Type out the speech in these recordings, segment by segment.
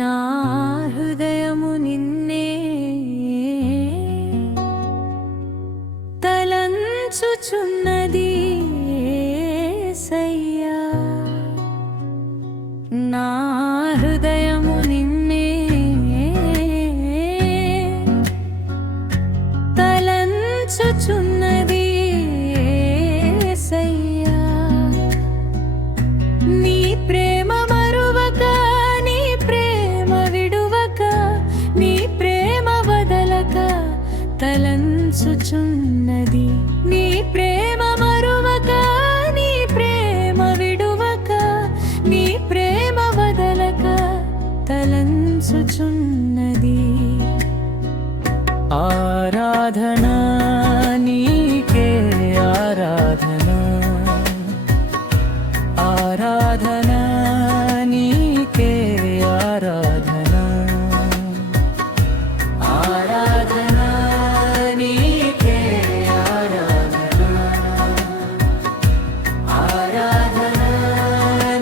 నా హృదయము నిన్నే తలంచుచున్నది యేసయ్యా, నా హృదయము నిన్నే తలంచుచున్నది యేసయ్యా. నీ ప్రేమ మరువక, నీ ప్రేమ విడువక, నీ ప్రేమ వదలక తలంచుచున్నది. నీ ప్రేమ మరువక, నీ ప్రేమ విడువక, నీ ప్రేమ వదలక తలంచుచున్నది. ఆరాధనా నీకే ఆరాధనా, ఆరాధనా నీకే ఆరాధనా, ఆరాధనా నీకే ఆరాధనా, ఆరాధనా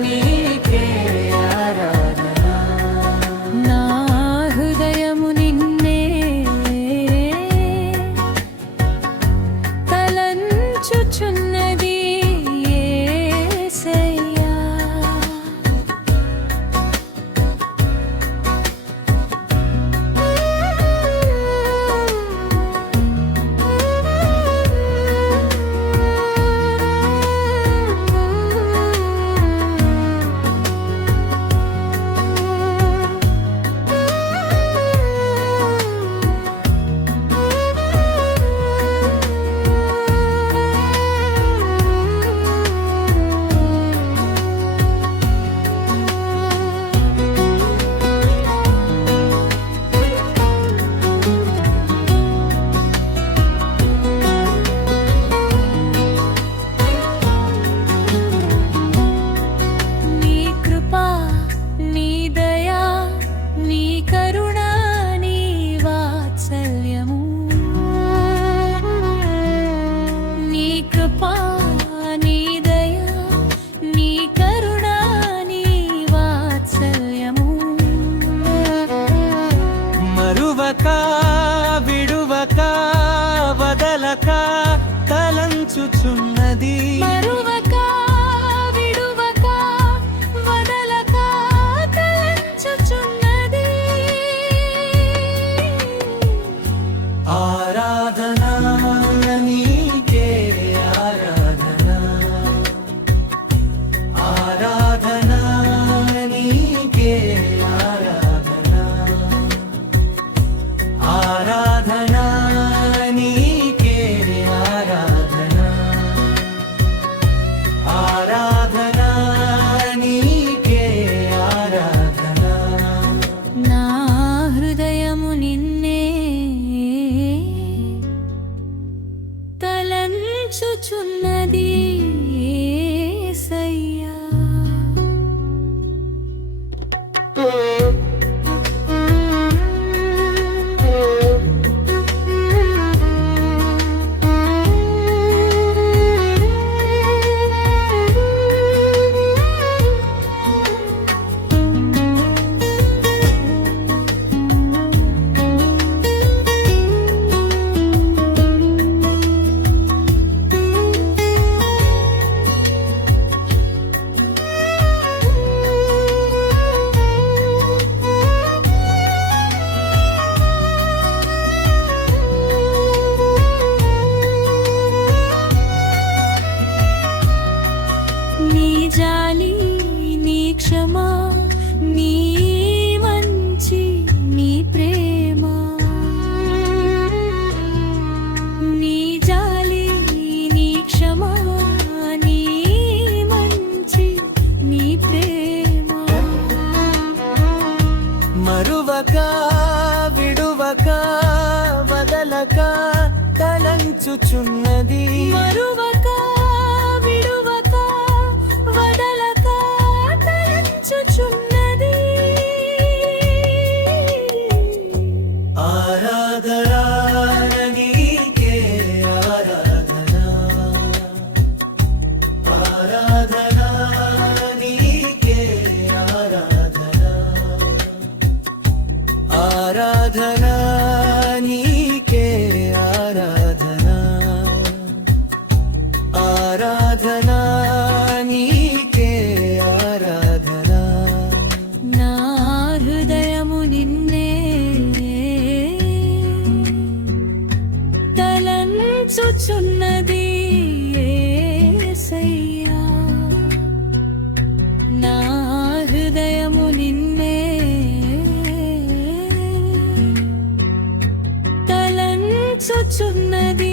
నీకే ఆరాధనా. నా హృదయము నిన్నే తలంచుచున్నది యేసయ్యా. నీ కృపా, నీ దయా, నీ కరుణ, నీ వాత్సల్యము. నీ కృపా, నీ దయా, నీ కరుణ, నీ వాత్సల్యము. మరువక విడువక వదలక తలంచుచున్నది. మరువక విడువక వదలక తలంచుచున్నది. ఆరాధనా నీకే ఆరాధనా, ఆరాధనా నీకే ఆరాధనా, ఆరాధనా నీకే ఆరాధనా, ఆరాధనా నీకే ఆరాధనా. నా హృదయము నిన్నే తలంచుచున్నది యేసయ్యా. నీ జాలి, నీ క్షమ, నీ మంచి, నీ ప్రేమ. నీ జాలి, నీ క్షమ, నీ మంచి, నీ ప్రేమ. మరువక విడువక వదలక తలంచుచున్నది. మరువక విడువక వదలక తలంచుచున్నది. ఆరాధనా నీకే ఆరాధనా, ఆరాధనా నీకే ఆరాధనా, ఆరాధనా నీకే ఆరాధనా నా హృదయము నిన్నే తలంచుచున్నది యేసయ్యా నా హృదయము నిన్నే తలంచుచున్నది